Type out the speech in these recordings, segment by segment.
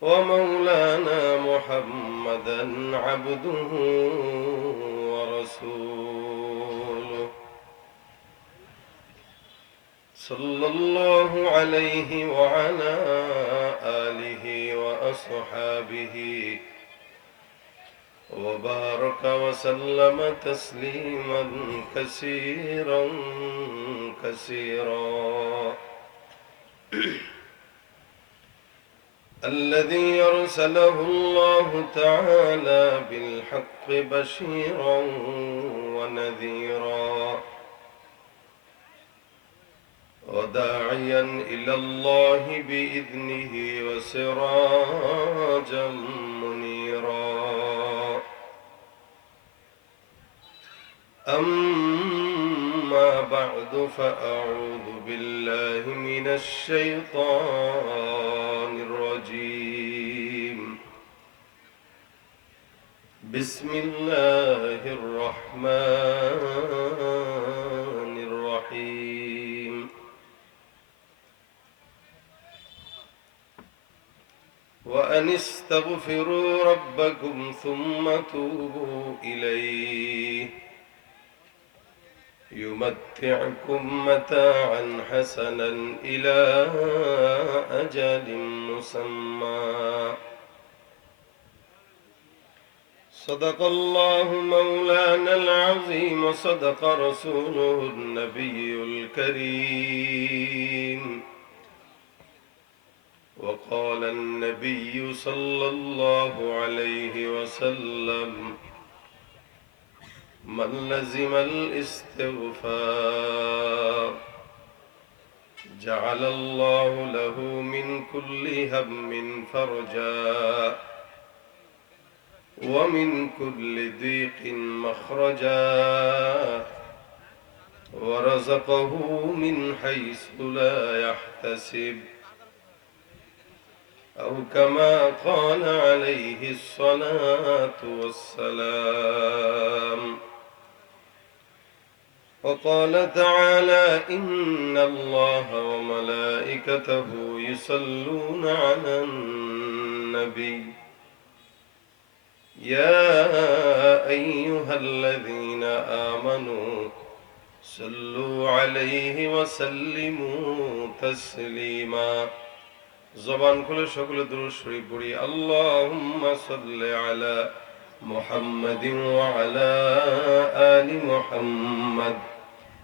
ومولانا محمدا عبده ورسوله. صلى الله عليه وعلى آله وأصحابه وبارك وسلم تسليما كثيرا كثيرا. الذي أرسله الله تعالى بالحق بشيرا ونذيرا وداعيا إلى الله بإذنه وسراجا منيرا. أما بعد فأعوذ بالله من الشيطان الرجيم. بسم الله الرحمن الرحيم. وأن استغفروا ربكم ثم توبوا إليه. يمتعكم متاعا حسنا إلى أجل مسمى. صدق الله مولانا العظيم وصدق رسوله النبي الكريم. وقال النبي صلى الله عليه وسلم من لزم الاستغفار جعل الله له من كل هم فرجا ومن كل ضيق مخرجا ورزقه من حيث لا يحتسب أو كما قال عليه الصلاة والسلام وقال تعالى إن الله وملائكته يصلون على النبي. يا أيها الذين آمنوا صلوا عليه وسلموا تسليما. زبان كل সকলে দূর শরীফ اللهم صل على محمد وعلى آل محمد.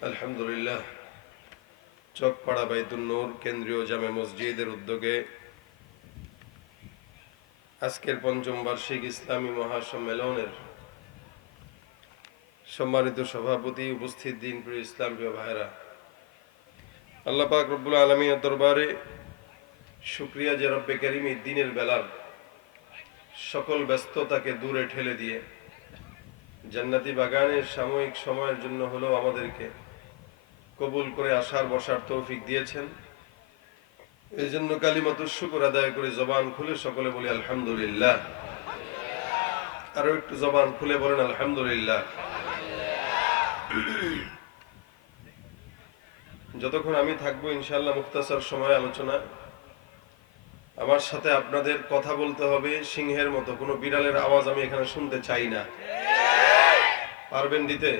আলহামদুলিল্লাহ। চকপাড়া নূর কেন্দ্রীয় জামে মসজিদের উদ্যোগে আজকের পঞ্চম বার্ষিক ইসলামী মহাসম্মেলনের সম্মানিত সভাপতি উপস্থিত দিন প্রিয় ইসলাম প্রিয় ভাইরা আল্লাহ পাক রব্বুল আলমিনের দরবারে শুক্রিয়া যে রব্বে কারিমি দিনের বেলার সকল ব্যস্ততাকে দূরে ঠেলে দিয়ে জান্নাতি বাগানের সাময়িক সময়ের জন্য হলেও আমাদেরকে কবুল করে আসার, বসার তৌফিক দিয়েছেন। এই জন্য কালিমাত শুকুর আদায় করে জবান খুলে সকলে বলি আলহামদুলিল্লাহ। আরও একটু জবান খুলে বলেন আলহামদুলিল্লাহ। যতক্ষণ আমি থাকব ইনশাল্লাহ মুক্তাসার সময় আলোচনা। আমার সাথে আপনাদের কথা বলতে হবে, সিংহের মতো, কোনো বিড়ালের আওয়াজ আমি এখানে শুনতে চাই না। পারবেন দিতে?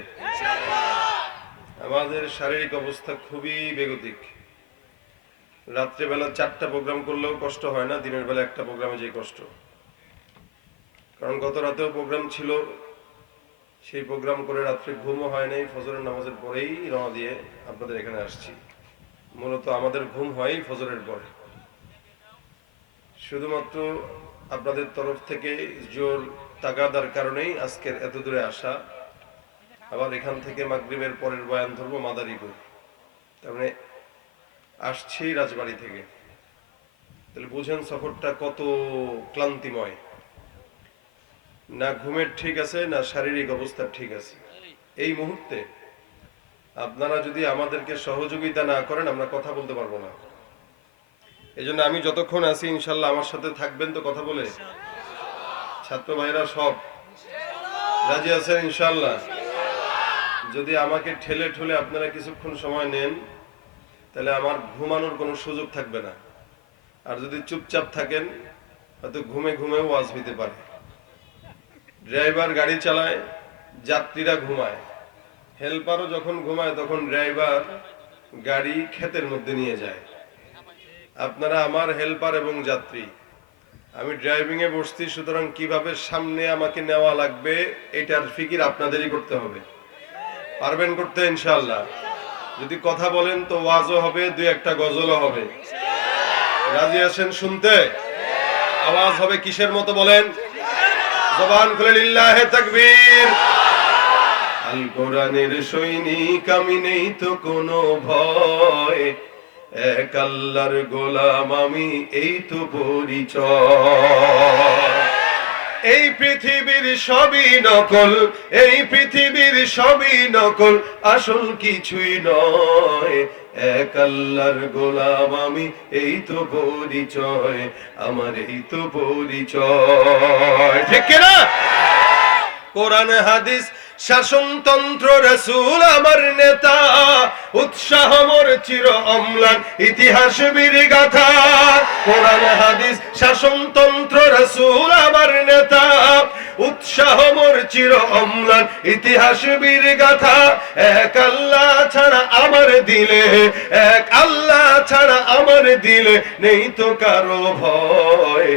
আমাদের শারীরিক অবস্থা খুবই বেগতিক। রাত্রেবেলা চারটা প্রোগ্রাম করলেও কষ্ট হয় না, দিনের বেলা একটা প্রোগ্রামে যে কষ্ট। কারণ গত রাতেও প্রোগ্রাম ছিল, সেই প্রোগ্রাম করে রাত্রে ঘুমও হয় নাই, ফজরের নামাজের পরেই রওনা দিয়ে আপনাদের এখানে আসছি। মূলত আমাদের ঘুম হয় ফজরের পরে। শুধুমাত্র আপনাদের তরফ থেকে জোর তাগাদার কারণেই আজকের এত দূরে আসা আবার এখান থেকে মাগরিবের পরের বয়ান ধরবো মাদারীপুর। তার মানে আসছি রাজবাড়ি থেকে। তাহলে বুঝেন সফরটা কত ক্লান্তিময়। না ঘুমের ঠিক আছে, না শারীরিক অবস্থা ঠিক আছে। এই মুহূর্তে আপনারা যদি আমাদেরকে সহযোগিতা না করেন, আমরা কথা বলতে পারব না। এই জন্য আমি যতক্ষণ আছি, ইনশাল্লাহ আমার সাথে থাকবেন তো কথা বলে। ছাত্র ভাইরা সব। রাজি আছেন ইনশাল্লাহ? যদি আমাকে ঠেলে ঠুলে আপনারা কিছুক্ষণ সময় নেন, তাহলে আমার ঘুমানোর কোনো সুযোগ থাকবে না। আর যদি চুপচাপ থাকেন, হয়তো ঘুমে ঘুমেও ওয়াজ হইতে পারে। ড্রাইভার গাড়ি চালায়, যাত্রীরা ঘুমায়। হেল্পারও যখন ঘুমায়, তখন ড্রাইভার গাড়ি ক্ষেতের মধ্যে নিয়ে যায়। আপনারা আমার হেল্পার এবং যাত্রী। আমি ড্রাইভিং এ বসছি, সুতরাং কীভাবে সামনে আমাকে নেওয়া লাগবে, এটার ফিকির আপনাদেরই করতে হবে। পারবেন করতে ইনশাল্লাহ যদি কথা বলেন তো ওয়াজও হবে, দুই একটা গজলও হবে। রাজি আছেন শুনতে? আওয়াজ হবে কিসের মতো বলেন? জবান খুলে লিল্লাহে তাকবীর। আল কোরআনের সৈনিক, আমি নেই তো কোনো ভয়। এক আল্লাহর গোলাম, আমি এই তো পরিচয়। এই পৃথিবীর সবই নকল, এই পৃথিবীর সবই নকল, আসল কিছুই নয়। এক আল্লাহর গোলাম আমি, এই তো পরিচয়, আমার এই তো পরিচয়। ঠিক কিনা? কোরআন, হাদিস শাসনতন্ত্র রসুল আমার নেতা। উৎসাহ মোর চির অম্লান ইতিহাস বীর গাথা। কোরআন, হাদিস, শাসনতন্ত্র রসুল আমার নেতা। উৎসাহ মোর চির অম্লান ইতিহাস বীর গাথা। এক আল্লাহ ছাড়া আমার দিলে, এক আল্লাহ ছাড়া আমার দিলে নেই তো কারও ভয়।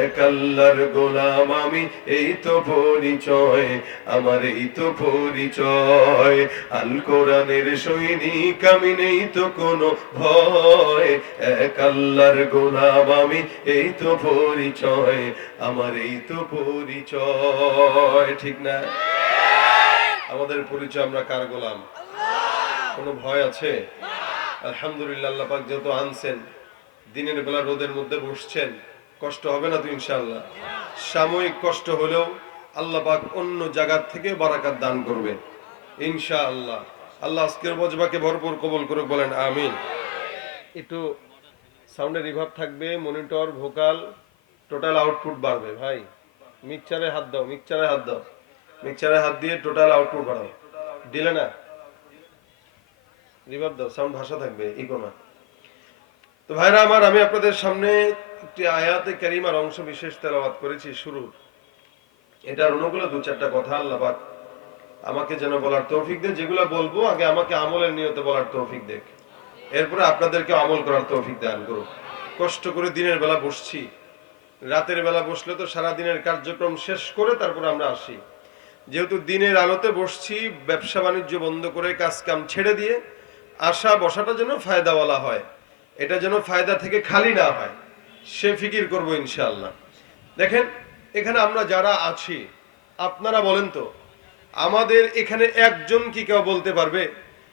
এক আল্লাহর গোলাম আমি, এই তো পরিচয়। আমার এই তো পরিচয়। আল কোরআনের সৈনিক, আমি নেই তো কোনো ভয়। এক আল্লাহর গোলাম, আমি এই তো পরিচয়। আমার এই তো পরিচয়, ঠিক না? আমাদের পরিচয়, আমরা কার গোলাম? কোনো ভয় আছে? আলহামদুলিল্লাহ, আল্লাহ পাক যেহেতু আনছেন, দিনের বেলা রোদের মধ্যে বসছেন, কষ্ট হবে না তো ইনশাল্লাহ সাময়িক কষ্ট হলেও আল্লাহ পাক অন্য জায়গার থেকে বারাকাত দান করবে। ইনশা আল্লাহ আল্লাহ আজকের বজবাকে ভরপুর কবল করে বলেন আমিন। একটু সাউন্ডের রিভাব থাকবে, মনিটর, ভোকাল, টোটাল আউটপুট বাড়বে। ভাই মিক্সচারে হাত দাও মিক্সচারে হাত দাও। মিক্সচারে হাত দিয়ে টোটাল আউটপুট বাড়াও। দিলে না? রিভাব দাও, সাউন্ড ভাষা থাকবে, ইকো না। তো ভাইরা আমার, আমি আপনাদের সামনে একটি আয়াতে কারিমার অংশ বিশেষ তেলাওয়াত করেছি, শুরু। এটার অনুগুলো দু চারটা কথা আল্লাহ আমাকে যেন বলার তৌফিক দেন। যেগুলো বলব, আগে আমাকে আমলের নিয়তে বলার তৌফিক দেখ এরপরে আপনাদেরকে আমল করার তৌফিক দান করো কষ্ট করে দিনের বেলা বসছি। রাতের বেলা বসলে তো সারা দিনের কার্যক্রম শেষ করে তারপর আমরা আসি। যেহেতু দিনের আলোতে বসছি, ব্যবসা বাণিজ্য বন্ধ করে কাজ কাম ছেড়ে দিয়ে আসা বসাটা যেন ফায়দাওয়ালা হয়। এটা যেন ফায়দা থেকে খালি না হয়। সে ফিকির করব ইনশাল্লাহ দেখেন এখানে আমরা যারা আছি, আপনারা বলেন তো, আমাদের এখানে একজন কি কেউ বলতে পারবে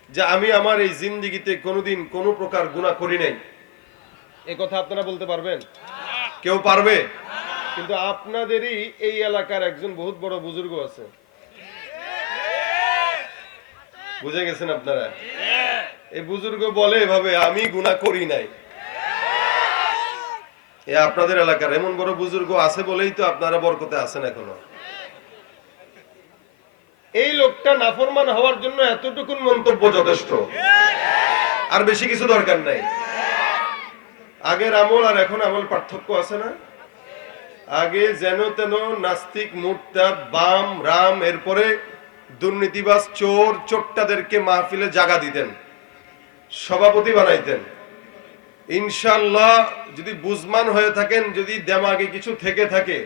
যে আমি আমার এই জিন্দিগিতে কোনোদিন কোনো প্রকার গুণা করি নাই? এ কথা আপনারা বলতে পারবেন? কেউ পারবে? কিন্তু আপনাদেরই এই এলাকার একজন বহুত বড় বুজুর্গ আছে। বুঝে গেছেন আপনারা? এই বুজুর্গ বলে এভাবে, আমি গুণা করি নাই। এ আপনাদের এলাকার এমন বড় বুজুর্গ আছে বলেই তো আপনারা বরকতে আছেন এখনও। এই লোকটা নাফরমান হওয়ার জন্য এতটুকুন মন্তব্য যথেষ্ট। আর বেশি কিছু দরকার নাই। আগের আমল আর এখন আমল পার্থক্য আছে না? আগে যেন তেন নাস্তিক মুরতাদ, বাম, রাম, এরপরে দুর্নীতিবাজ, চোর চোট্টাদেরকে মাহফিলে জাগা দিতেন, সভাপতি বানাইতেন। ইনশাল্লাহ যদি বুজমান হয়ে থাকেন, যদি দেমাগে কিছু থেকে থাকে,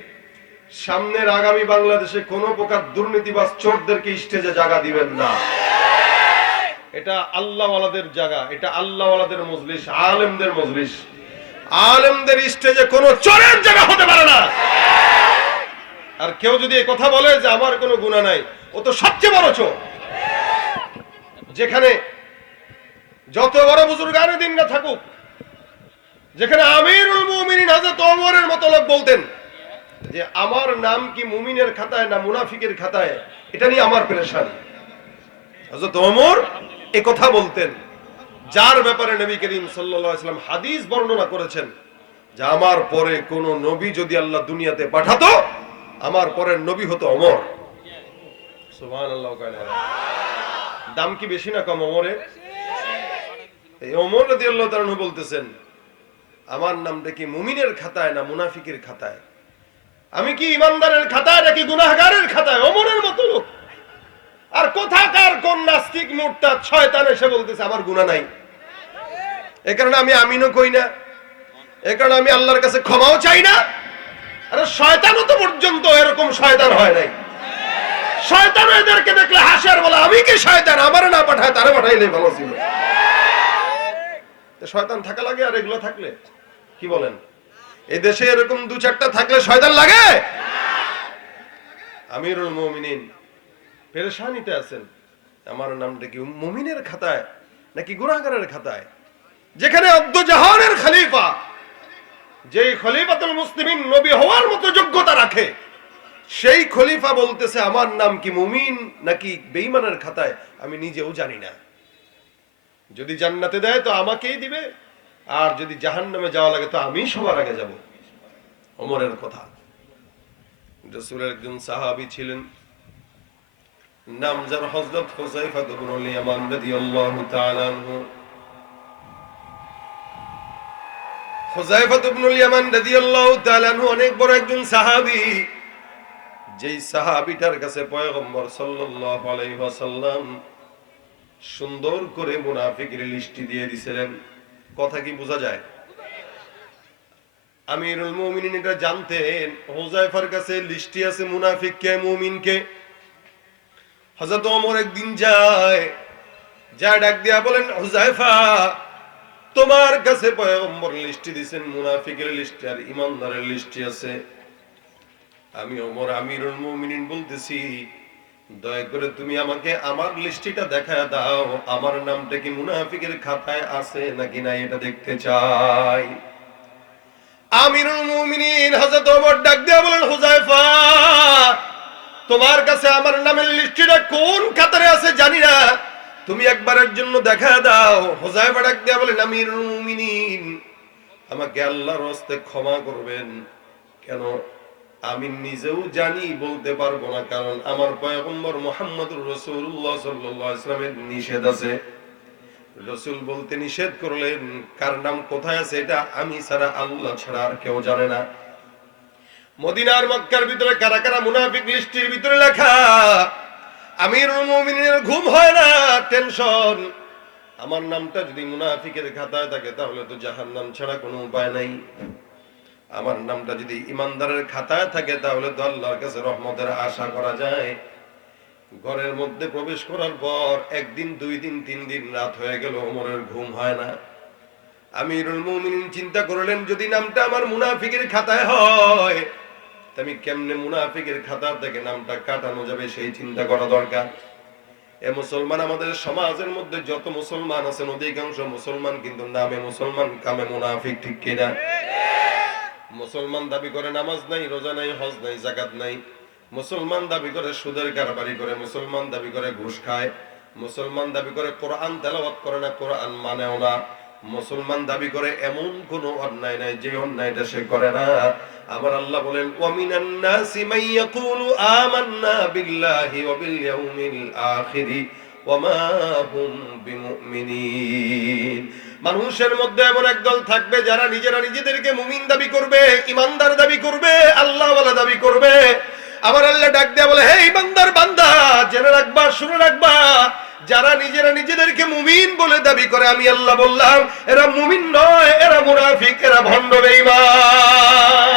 সামনের আগামী বাংলাদেশে কোনো প্রকার দুর্নীতিবাজ চোরদেরকে স্টেজে জায়গা দিবেন না। এটা আল্লাহওয়ালাদের জায়গা, এটা আল্লাহওয়ালাদের মজলিস, আলেমদের মজলিস। আলেমদের স্টেজে কোনো চোরের জায়গা হতে পারে না। আর কেউ যদি কথা বলে যে আমার কোনো গুণা নাই, ও তো সবচেয়ে বড় চোর। যেখানে যত বড় বুজুর্গানে দিন না থাকুক যেখানে আমিরুল মুমিনিন হযরত ওমরের মতো লোক বলতেন যে, আমার নাম কি মুমিনের খাতায় না মুনাফিকের খাতায়? এটা নিয়ে আমার পেরেশানি। হযরত ওমর এই কথা বলতেন। যার ব্যাপারে নবী করিম সাল্লাল্লাহু আলাইহি সাল্লাম হাদিস বর্ণনা করেছেন যে, আমার পরে কোন নবী যদি আল্লাহ দুনিয়াতে পাঠাতো, আমার পরের নবী হতো অমর সুবহানাল্লাহ দাম কি বেশি না কম অমরের এই অমর রাদিয়াল্লাহু তাআলা বলতেছেন আমার নামটা কি মুমিনের খাতায় না মুনাফিকের খাতায়? আমি কি ইমানদারের খাতায় নাকি গুনাহগারের খাতায়? অমরের মতো লোক। আর কোথাকার কোন নাস্তিক মুরতাদ শয়তান এসে বলতেছে, আমার গুনাহ নাই। এ কারণে আমি আমিনও কই না। এ কারণে আমি আল্লাহর কাছে ক্ষমাও চাই না। আরে শয়তানও তো পর্যন্ত এরকম শয়তান হয় নাই। শয়তান এদেরকে দেখলে হাসে আর বলে, আমি কি শয়তান? আমার না পাঠায়, তারে পাঠাইলে ভালো ছিল। শয়তান থাকা লাগে আর এগুলো থাকলে? কি বলেন? এই দেশে এরকম দু চারটা থাকলে শয়তান লাগে? আমিরুল মুমিনিন, পেরেশানিতে আছেন। আমার নামটা কি মুমিনের খাতায়, নাকি গুনাহগারের খাতায়? যেখানে আব্দুজাহানের খলিফা, যেই খলিফাতুল মুসলিমিন নবী হওয়ার মতো যোগ্যতা রাখে, সেই খলিফা বলতেছে, আমার নাম কি মুমিন নাকি বেঈমানের খাতায়? আমি নিজেও জানি না। যদি জান্নাতে দেয় তো আমাকেই দিবে। আর যদি জাহান্নামে যাওয়া লাগে, তো আমি সবার আগে যাব। ওমরের কথা। একজন সাহাবী ছিলেন। নাম যার আনহু। অনেক বড় একজন কাছে সুন্দর করে মুনাফিকের লিস্টি দিয়ে দিছিলেন। কথা কি বোঝা যায়? আমিরুল মুমিনিন এটা জানতেন কাছে লিস্টি আছে মুনাফিক কে ওমর একদিন যায়, যা ডাক দিয়া বলেন হুযায়ফা তোমার কাছে পয়গম্বর লিস্টি দিবেন মুনাফিকের লিস্টি আর ইমানদারের লিস্টি আছে। আমি ওমর আমিরুল মুমিনিন বলতেছি দয়া করে তুমি আমাকে আমার লিস্টিটা দেখায় দাও। আমার নামটা কি মুনাফিকের খাতায় আছে নাকি না এটা দেখতে চাই। তোমার কাছে আমার নামের লিস্টিটা কোন আছে তুমি একবারের জন্য দেখা বলেন আমাকে আল্লাহর হস্তে ক্ষমা করবেন। কেন? আমি নিজেও জানি, বলতে পারব না, কারণ আমার পয়গম্বর মোহাম্মদুর রসুল্লাহ ওয়াসাল্লামের নিষেধ আছে। রসুল বলতে নিষেধ করলেন, কার নাম কোথায় আছে এটা আমি ছাড়া আল্লাহ ছাড়া আর কেউ জানে না। মদিনার মক্কার ভিতরে কারা কারা মুনাফিক লিস্টির ভিতরে লেখা আমির মুমিনের ঘুম হয় না, টেনশন। আমার নামটা যদি মুনাফিকের খাতায় থাকে, তাহলে তো জাহান্নাম ছাড়া কোনো উপায় নাই। আমার নামটা যদি ইমানদারের খাতায় থাকে, তাহলে তো আল্লাহর কাছে রহমতের আশা করা যায়। ঘরের মধ্যে প্রবেশ করার পর একদিন, দুই দিন, তিন দিন রাত হয়ে গেল, ওমরের ঘুম হয় না। মুমিনিন চিন্তা করলেন, যদি নামটা আমার মুনাফিকের খাতায় হয় আমি কেমনে মুনাফিকের খাতা থেকে নামটা কাটানো যাবে, সেই চিন্তা করা দরকার। এ মুসলমান, আমাদের সমাজের মধ্যে যত মুসলমান আছেন, অধিকাংশ মুসলমান কিন্তু নামে মুসলমান, কামে মুনাফিক ঠিক কিনা? মুসলমান দাবি করে নামাজ নাই, রোজা নাই, হজ নাই জাকাত নাই। মুসলমান দাবি করে সুদের কারবারি করে, মুসলমান দাবি করে ঘুষ খায়। মুসলমান দাবি করে কোরআন তেলাওয়াত করে না, কোরআন মানেও না। মুসলমান দাবি করে এমন কোন অন্যায় নাই, যে অন্যায়টা সে করে না। আবার আল্লাহ বলেন, ওয়ামিনান নাসি মান আমান্না বিল্লাহি ওয়া বিল ইয়াউমিল আখিরি ওয়ামা হুম বিমুমিনিন। মানুষের মধ্যে এমন একদল থাকবে যারা নিজেরা নিজেদেরকে মুমিন দাবি করবে, ইমানদার দাবি করবে আল্লাহ দাবি করবে। আবার আল্লাহ ডাক দেয়া বলে, হে ইমানদার বান্দা, জেনে রাখবা, শুনে রাখবা, যারা নিজেরা নিজেদেরকে মুমিন বলে দাবি করে, আমি আল্লাহ বললাম, এরা মুমিন নয়, এরা মুনাফিক, এরা ভণ্ড বেঈমান। তুমি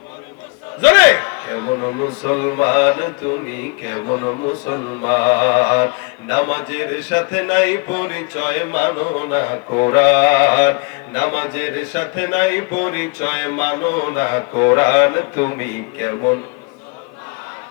জোরে। কেমন মুসলমান তুমি, কেমন মুসলমান? নামাজের সাথে নাই পরিচয়, মানো না কোরআন। নামাজের সাথে নাই পরিচয়, মানো না কোরআন। তুমি কেমন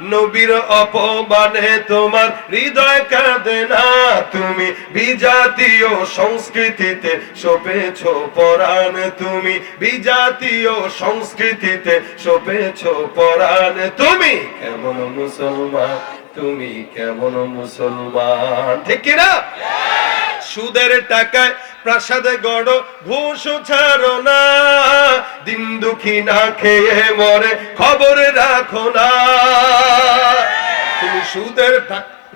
নবীর অপমানে তোমার, হৃদয় কাঁদে না তুমি। বিজাতীয় সংস্কৃতিতে সপেছ পরাণ তুমি। বিজাতীয় সংস্কৃতিতে সপেছ পরাণ তুমি। কেমন মুসলমান, তুমি কেমন মুসলমান। ঠিক কিনা? সুদের টাকায় প্রাসাদে গড়, ঘুষ ছাড়ো না। দিন দুঃখী না খেয়ে মরে, খবর রাখো না। সুদের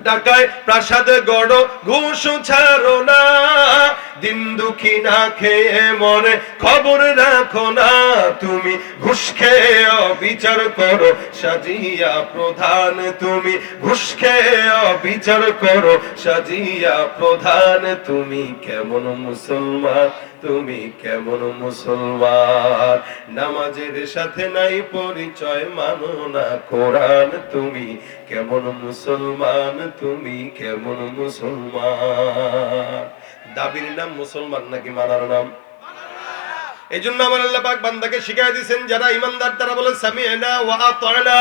টাকায় প্রাসাদে গড় ঘুষ ছাড়ো না। দিন দুঃখী না খেয়ে মরে, খবর রাখো না। তুমি ঘুষ খেয়ে বিচার করো, সাজিয়া প্রধান তুমি। ঘুষ খেয়ে বিচার করো, সাজিয়া প্রধান তুমি। কেমন মুসলমান? তুমি কেমন মুসলমান? নামাজের সাথে নাই পরিচয়, মানো না কোরআন। তুমি কেমন মুসলমান? তুমি কেমন মুসলমান? দাবির নাম মুসলমান নাকি মানার নাম? এই জন্য আমার আল্লাহ বান্দাকে শিখাই দিয়েছেন, যারা ইমানদার তারা বলে সামিআনা ওয়া আতানা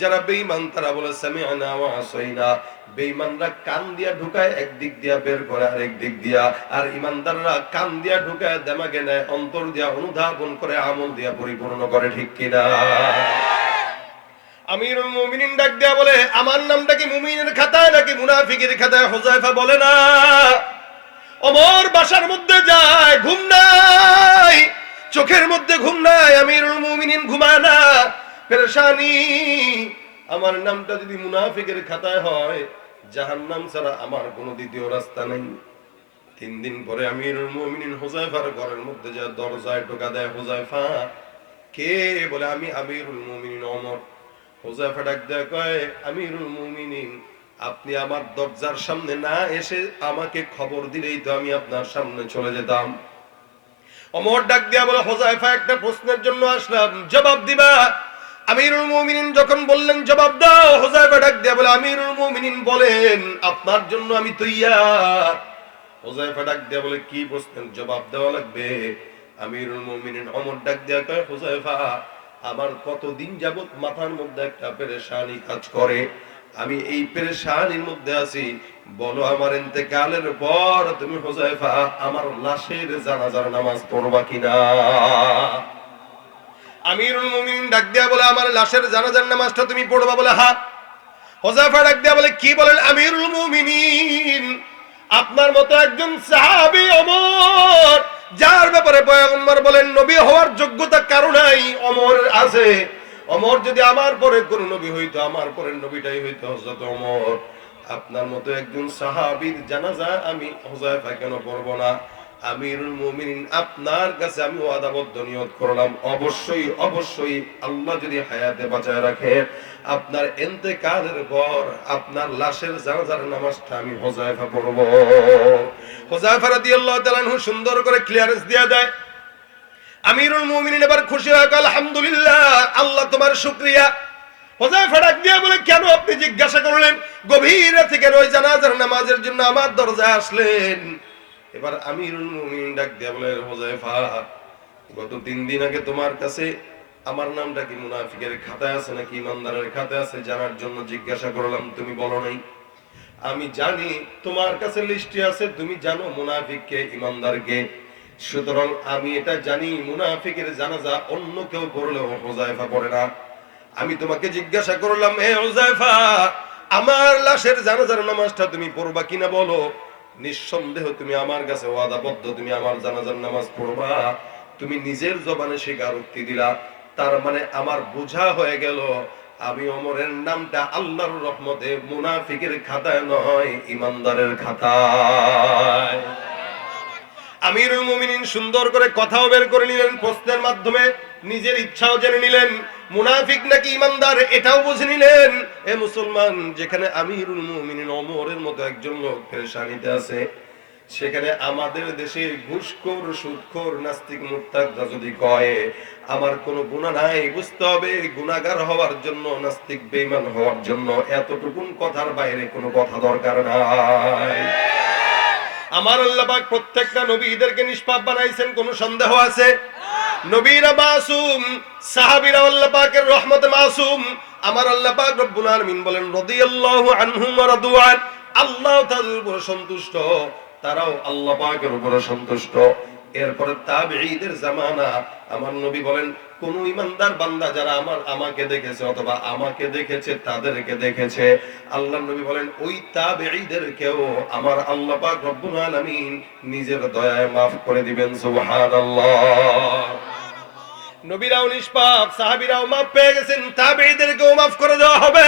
যারা বেঈমান, তারা বলে সামিআনা ওয়া আসাইনা। বেঈমানরা কান দিয়া ঢুকায় একদিক দিয়া বের করে, আরেক দিক দিয়া। আর ইমানদাররা কান দিয়া ঢুকায়, দেমাগে নেয়, অন্তর দিয়া অনুধাবন করে, আমল দিয়া পরিপূর্ণ করে, ঠিক কিনা? আমিরুল মুমিনিন ডাক দেয়া বলে, আমার নামটা কি মুমিনের খাতায় নাকি মুনাফিকের খাতায়? হোজাইফা বলে, না। অমর বাসার মধ্যে যায়, ঘুম নাই। চোখের মধ্যে ঘুম নাই, আমিরুল মুমিনিন ঘুমায় না। পেরেশানি আমার নামটা যদি মুনাফিকের খাতায় হয় জাহান্নাম ছাড়া আমার কোনো দ্বিতীয় রাস্তা নেই। তিন দিন পরে আমিরুল মুমিনিন হোজাইফার ঘরের মধ্যে যা দরজায় টোকা দেয় হোজাইফা কে বলে, আমি আমিরুল মুমিনিন অমর। হোজাইফা ডাক দেয়, কয়, আমিরুল মুমিনিন, আপনি আমার দরজার সামনে না এসে আমাকে খবর দিলেই তো আমি আপনার সামনে চলে যেতাম। অমর ডাক দিয়া বলে হোজাইফা একটা প্রশ্নের জন্য আসলাম। জবাব দিবা? আমিরুল মুমিনিন যখন বললেন, জবাব দাও হোজাইফা ডাক দিয়া বলে, আমিরুল মুমিনিন বলেন, আপনার জন্য আমি তৈয়ার। হোজাইফা ডাক দিয়া বলে, কি প্রশ্নের জবাব দেওয়া লাগবে? আমিরুল মুমিনিন অমর ডাক দিয়া কয় হোজাইফা আমার কতদিন যাবত মাথার মধ্যে একটা পেরেশানি কাজ করে? আমি এই পেরেশানির মধ্যে আছি। বলো আমার ইন্তেকালের পর তুমি হোজাইফা আমার লাশের জানাজার নামাজ পড়বা কিনা? আমিরুল মুমিনিন ডাক দিয়া বলে, আমার লাশের জানাজার নামাজটা তুমি পড়বা? বলে হ্যাঁ হোজাইফা ডাক দিয়া বলে, কি? বলেন, আমিরুল মুমিনিন, আপনার মতো একজন সাহাবী অমর, যার ব্যাপারে পয়গম্বর বলেন, নবী হওয়ার যোগ্যতা কারও নাই, অমর আছে। অমর যদি আমার পরে কোন নবী হইতো, আমার পরে নবীটাই হইতো হযরত অমর। আপনার মতো একজন সাহাবীর জানাজা আমি হুযায়ফা কেন পড়ব না? আমিরুল মুমিনিন, আপনার কাছে আমি ওয়াদাবদ্ধ নিয়ত করলাম। অবশ্যই অবশ্যই আল্লাহ যদি হায়াতে বাঁচায় রাখে, আপনার এন্তেকালের পর আপনার লাশের জানাজার নামাজটা আমি হুযায়ফা পড়ব। হুযায়ফা রাদিয়াল্লাহু তাআলা সুন্দর করে ক্লিয়ারেন্স দিয়া দেয়। আমিরুল মুমিনিন এবার খুশি হয়ে গেল আলহামদুলিল্লাহ, আল্লাহ তোমার শুকরিয়া। হোজাইফা ডাক দিয়ে বলে, কেন আপনি জিজ্ঞাসা করলেন? গভীর কেন ওই জানাজার নামাজের জন্য আমার দরজায় আসলেন? এবার আমিরুল মুমিনিন ডাক দিয়ে বলে গত তিন দিন আগে তোমার কাছে আমার নামটা কি মুনাফিকের খাতায় আছে নাকি ইমানদারের খাতায় আছে? জানার জন্য জিজ্ঞাসা করলাম, তুমি বলো নাই। আমি জানি তোমার কাছে লিস্টে আছে, তুমি জানো মুনাফিককে, ইমানদারকে। সুতরাং আমি এটা জানি, মুনাফিকের জানাজা অন্য কেউ করলেও হোজাইফা পড়ে না। আমি তোমাকে জিজ্ঞাসা করলাম হে হোজাইফা আমার লাশের জানাজার নামাজটা তুমি পড়বা কিনা বলো? নিঃসন্দেহ তুমি আমার কাছে ওয়াদাবদ্ধ, তুমি আমার জানাজার নামাজ পড়বা। তুমি নিজের জবানে স্বীকারোক্তি দিলা। তার মানে আমার বোঝা হয়ে গেল, আমি অমরের নামটা আল্লাহর রহমতে মুনাফিকের খাতায় নয়, ইমানদারের খাতায়। আমিরুল মুমিনিন সুন্দর করে কথাও বের করে নিলেন, প্রশ্নের মাধ্যমে নিজের ইচ্ছাও জেনে নিলেন। মুনাফিক নাকি ইমানদার এটাও বুঝে নিলেন। এ মুসলমান, যেখানে আমিরুল মুমিনিন অমরের মতো একজন লোক পেরেশানিতে আছে, সেখানে আমাদের দেশে ঘুষখোর, সুদখোর, নাস্তিক মুক্তাদরা যদি কয়, আমার কোনো গুণা নাই, বুঝতে হবে গুণাগার হওয়ার জন্য, নাস্তিক, বেঈমান হওয়ার জন্য এতটুকুন কথার বাইরে কোনো কথা দরকার নাই। আমার আল্লাহ পাক প্রত্যেকটা নবীদেরকে নিষ্পাপ বানাইছেন, কোনো সন্দেহ আছে? নবীরা মাসুম, সাহাবীরা আল্লাহ পাকের রহমত মাসুম। আমার আল্লাহ পাক রব্বুল আলামিন বলেন, রাদিয়াল্লাহু আনহুম ওয়া রাদওয়ান আল্লাহ তাআলার উপর সন্তুষ্ট, তারাও আল্লাহ পাকের উপর সন্তুষ্ট। এরপরে তাবেঈদের জামানা, আমার নবী বলেন কোন ইমানদার বান্দা যারা আমার, আমাকে দেখেছে অথবা আমাকে দেখেছে, তাদেরকে দেখেছে। আল্লাহ নবী বলেন, ওই তাবেঈদেরকেও আমার আল্লাহ পাক রব্বুল আলামিন নিজের দয়ায় maaf করে দিবেন, সুবহানাল্লাহ। নবীরাও নিষ্পাপ, সাহাবীরাও মাফ পেয়ে গেছেন তাবেঈদেরকেও মাফ করে দেওয়া হবে।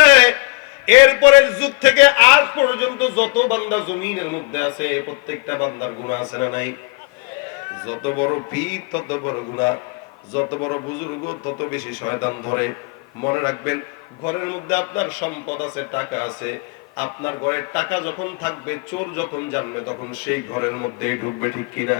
এরপরের যুগ থেকে আজ পর্যন্ত যত বান্দা জমিনের মধ্যে আছে, প্রত্যেকটা বান্দার গুনাহ আছে না নাই? যত বড় পীর, তত বড় গুনাহ। যত বড় বুজুর্গ, তত বেশি শয়তান ধরে। মনে রাখবেন, ঘরের মধ্যে আপনার সম্পদ আছে, টাকা আছে। আপনার ঘরে টাকা যখন থাকবে, চোর যখন জানবে, তখন সেই ঘরের মধ্যেই ঢুকবে, ঠিক কিনা?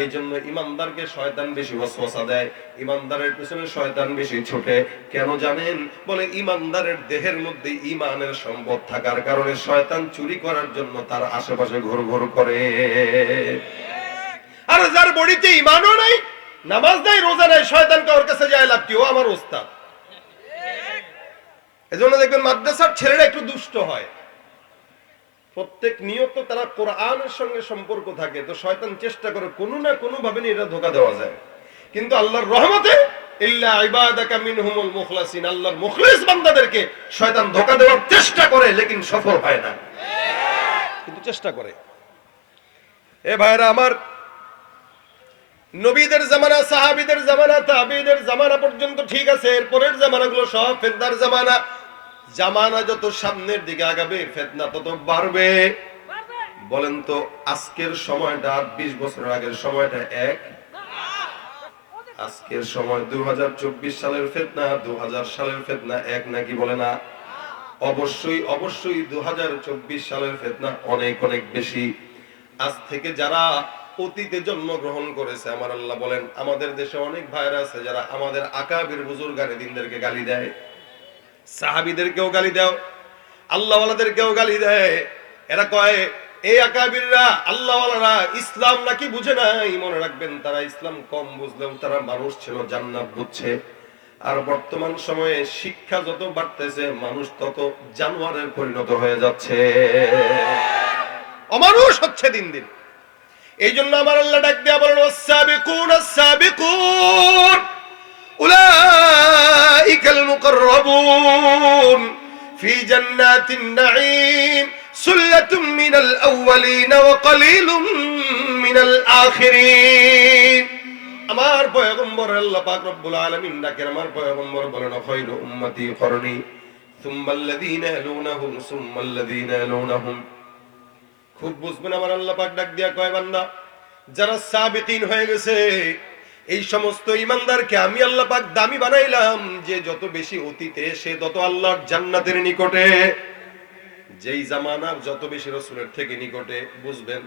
এই জন্য ইমানদারকে শয়তান বেশি ওয়াসওয়াসা দেয়, ইমানদারের পিছনে শয়তান বেশি ছোটে। কেন জানেন? বলে ইমানদারের দেহের মধ্যে ইমানের সম্পদ থাকার কারণে শয়তান চুরি করার জন্য তার আশেপাশে ঘোর ঘোর করে। আর যার বডিতে ইমানও নাই নামাজ নাই, রোজা নাই, শয়তানকে ওর কাছে যায় লাভ কি? ও আমার ওস্তাদ। এজন্য দেখবেন মাদ্রাসার ছেলেরা একটু দুষ্ট হয়। প্রত্যেক নিয়ত তারা কোরআনের সঙ্গে সম্পর্ক থাকে, তো শয়তান চেষ্টা করে কোনো না কোনো ভাবে এটা ধোকা দেওয়া যায়। কিন্তু আল্লাহর রহমতে আল্লাহর মুখলিস বান্দাদেরকে শয়তান ধোকা দেওয়ার চেষ্টা করে, লেকিন সফল হয় না। কিন্তু চেষ্টা করে। এ ভাইরা আমার নবীদের জামানা, সাহাবীদের জামানা, তাবিদের জামানা পর্যন্ত ঠিক আছে, এরপরের জামানাগুলো সব ফেতনার জামানা। জামানা যত সামনের দিকে আগাবে, ফেতনা তত বাড়বে। বলেন তো, আজকের সময়টা, বিশ বছর আগের সময়টা এক? আজকের সময় দু হাজার চব্বিশ সালের ফেতনা দু সালের ফেতনা এক নাকি বলে না? অবশ্যই অবশ্যই দু হাজার চব্বিশ সালের ফেতনা অনেক অনেক বেশি। আজ থেকে যারা অতীতে জন্মগ্রহণ করেছে, আমার আল্লাহ বলেন। আমাদের দেশে অনেক ভাইরা আছে যারা আমাদের আকাবির বুজুর্গারে দিনদেরকে গালি দেয়। সাহাবিদেরকেও গালি দাও আল্লাহওয়ালাদেরকেও গালি দেয়। এরা কয় এই আকাবিররা, আল্লাহওয়ালারা ইসলাম নাকি বুঝে নাই? মনে রাখবেন, তারা ইসলাম কম বুঝলেও তারা মানুষ ছিল, জান্নাত বুঝছে। আর বর্তমান সময়ে শিক্ষা যত বাড়তেছে, মানুষ তত জানোয়ারের পরিণত হয়ে যাচ্ছে। অমানুষ হচ্ছে দিন দিন। এই জন্য আমার আল্লাহ ডাক দিয়া বলেন ওয়াসাবিকুন আসাবিকুন উলাইকাল মুকাররাবুন, ফি জান্নাতিন নাঈম, সুল্লাতুম মিনাল আউওয়ালিন ওয়া কলিলুম মিনাল আখিরিন। আমার পয়গম্বর আল্লাহ পাক রব্বুল আলামিন ডাকেন, আমার পয়গম্বর বলেন খায়রু উম্মতি করনি। সুম্মাল্লাযীনা ইয়ালুনাহুম সুম্মাল্লাযীনা ইয়ালুনাহুম খুব বুঝবেন আমার আল্লাহ পাক ডাক দিয়া কয় বান্দা, যারা সাবিকিন হয়ে গেছে, এই সমস্ত ইমানদারকে আমি আল্লাহ পাক দামি বানাইলাম, যে যত বেশি অতীতে, সে তত আল্লাহর জান্নাতের নিকটে। যেই জামানার যত বেশি রসুলের থেকে নিকটে, বুঝবেন,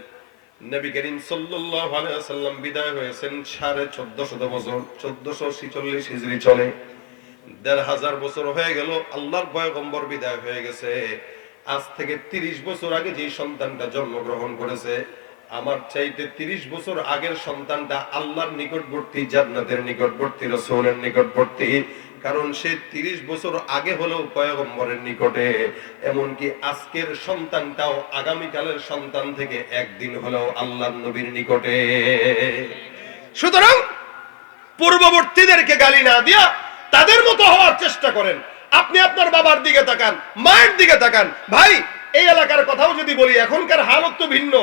নবী করিম সাল্লাল্লাহু আলাইহি ওয়াসাল্লাম বিদায় হয়েছেন সাড়ে চোদ্দ শত বছর, চোদ্দশো ছিচল্লিশ হিজরি চলে। দেড় হাজার বছর হয়ে গেল, আল্লাহর পয়গম্বর বিদায় হয়ে গেছে। আজ থেকে তিরিশ বছর আগে যে সন্তানটা জন্মগ্রহণ করেছে, আমার চাইতে তিরিশ বছর আগের সন্তানটা আল্লাহর নিকটবর্তী, জান্নাতের নিকটবর্তী, রসুলের নিকটবর্তী। কারণ সে তিরিশ বছর আগে হলেও পয়গম্বরের নিকটে। এমনকি আজকের সন্তানটাও আগামীকালের সন্তান থেকে একদিন হলেও আল্লাহ নবীর নিকটে। সুতরাং পূর্ববর্তীদেরকে গালি না দিয়া তাদের মতো হওয়ার চেষ্টা করেন। আপনি আপনার বাবার দিকে তাকান, মায়ের দিকে তাকান। ভাই, এই এলাকার কথাও যদি বলি, এখনকার হালত তো ভিন্ন।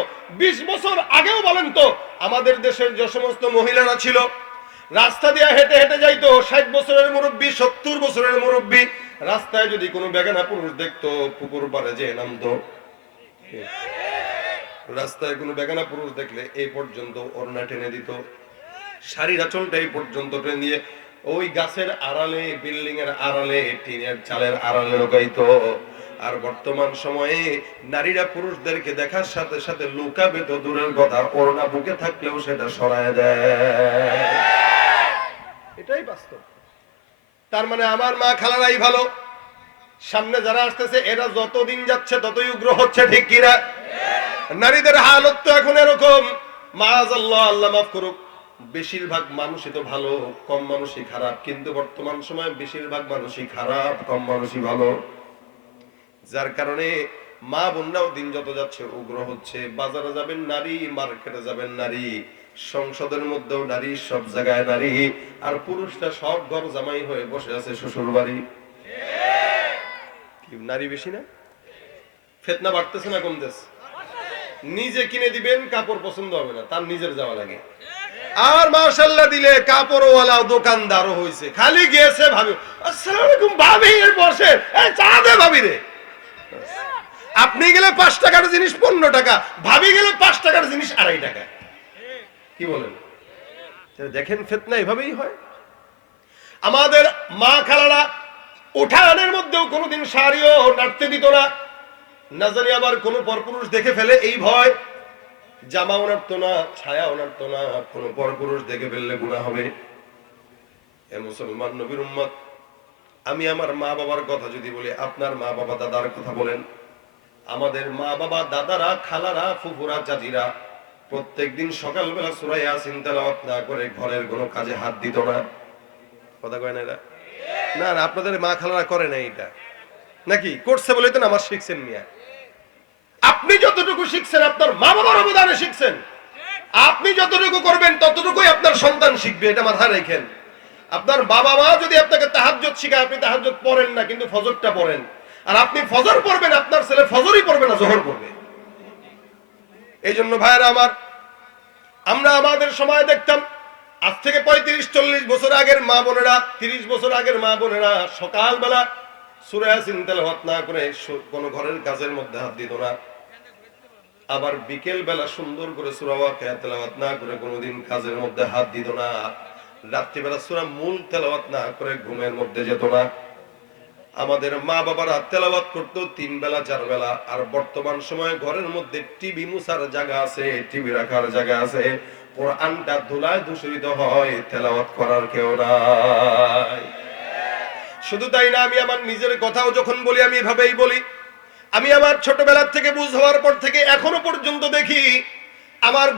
বিশ বছর আগেও বলেন তো, আমাদের দেশের যে সমস্ত মহিলারা ছিল, রাস্তা দিয়ে হেঁটে হেঁটে যাইতো, ষাট বছরের মুরব্বী, সত্তর বছরের মুরব্বী। রাস্তায় যদি কোনো বেগানা পুরুষ দেখতো, পুকুর পারে যে নামতো। রাস্তায় কোনো বেগানা পুরুষ দেখলে এই পর্যন্ত ওড়না টেনে দিত। শাড়ির আঁচলটা এই পর্যন্ত টেনে দিয়ে ওই গাছের আড়ালে বিল্ডিং এর আড়ালে, টিনের চালের আড়ালে লুকাইতো। আর বর্তমান সময়ে নারীরা পুরুষদেরকে দেখার সাথে সাথে লুকাবে তো দূরের কথা করোনা বুকে থাকলেও সেটা সরায় দেয়। এটাই বাস্তব। তার মানে আমার মা খালারাই ভালো। সামনে যারা আসতেছে, এরা যতদিন যাচ্ছে ততই উগ্র হচ্ছে, ঠিক কিনা? নারীদের হালত তো এখন এরকম। মাজ আল্লাহ আল্লাহ মাফ করুক। বেশিরভাগ মানুষই তো ভালো, কম মানুষই খারাপ। কিন্তু বর্তমান সময়ে বেশিরভাগ মানুষই খারাপ, কম মানুষই ভালো। যার কারণে মা বোনরাও দিন যত যাচ্ছে উগ্র হচ্ছে। বাজারে যাবেন নারী, মার্কেটে যাবেন নারী। সংসদের মধ্যেও নারী, সব জায়গায় নারী। আর পুরুষটা সব ঘর জামাই হয়ে বসে আছে শ্বশুর বাড়ি। নারী বেশি না? ফেতনা বাড়তেছে না কমতেছে? নিজে কিনে দিবেন, কাপড় পছন্দ হবে না, তার নিজের যাওয়া লাগে। আর মার্শাল্লাহ দিলে কাপড়ওয়ালা দোকানদারও হয়েছে খালি গিয়েছে ভাবি, আসসালাম আলাইকুম ভাবি বসে চা দে ভাবি রে। আপনি গেলে পাঁচ টাকার জিনিস পনেরো টাকা, ভাবি গেলে পাঁচ টাকার জিনিস আড়াই টাকা। কি বলেন? দেখেন ফেতনা এভাবেই হয়। আমাদের মা খালারা উঠানের মধ্যেও কোনোদিন শাড়িও নাড়তে দিত না। না জানি আবার কোনো পরপুরুষ দেখে ফেলে এই ভয়। জামা ওনারতো না, ছায়া ওনারতো না কোনো পরপুরুষ দেখে ফেললে গুণা হবে। এ মুসলমান নবীর উম্মত, আমি আমার মা বাবার কথা যদি বলি, আপনার মা বাবা দাদার কথা বলেন। আমাদের মা বাবা, দাদারা, খালারা, ফুফুরা, চাচিরা প্রত্যেকদিন সকালবেলা সুরাই আসিন না করে ঘরের কোনো কাজে হাত দিত না। কথা কয় না এরা? না না, আপনাদের মা খালারা করে না এটা। নাকি? করছে বলে তো নামাজ শিখছেন মিয়া। আপনি যতটুকু শিখছেন আপনার মা বাবার অবদানে শিখছেন। আপনি যতটুকু করবেন, ততটুকুই আপনার সন্তান শিখবে, এটা মাথায় রেখেন। আপনার বাবা মা যদি আপনাকে তাহাজ্জুদ শিখায়, আপনি তাহাজ্জুদ পড়েন না, কিন্তু ফজরটা পড়েন। আর আপনি ফজর পড়বেন, আপনার ছেলে ফজরই পড়বে না, জোহর পড়বে। এই জন্য ভাইয়েরা আমার, আমরা আমাদের সময় দেখতাম, আজ থেকে পঁয়ত্রিশ, চল্লিশ বছর আগের মা বোনেরা, তিরিশ বছর আগের মা বোনেরা সকালবেলা সুরায়াসিন তেলাওয়াত না করে কোনো ঘরের কাজের মধ্যে হাত দিত না। আবার বিকেল বেলা সুন্দর করে সুরাওয়া তেলাওয়াত না করে কোনোদিন কাজের মধ্যে হাত দিত না। রাত্রিবেলা সুরা মূল তেলাওয়াত না করে ঘুমের মধ্যে যেত না। আমাদের মা বাবারা তেলাওয়াত করতো তিন বেলা, চার বেলা। আর বর্তমান সময়ে ঘরের মধ্যে টিভি মুছার জায়গা আছে, টিভি রাখার জায়গা আছে। কোরআনটা ধুলায় দূষিত হয়, তেলাওয়াত করার কেউ নাই। শুধু তাই না, আমি আমার নিজের কথাও যখন বলি, আমি এভাবেই বলি। আমি আমার ছোটবেলার থেকে বুঝ হওয়ার পর থেকে এখনও পর্যন্ত দেখি আমার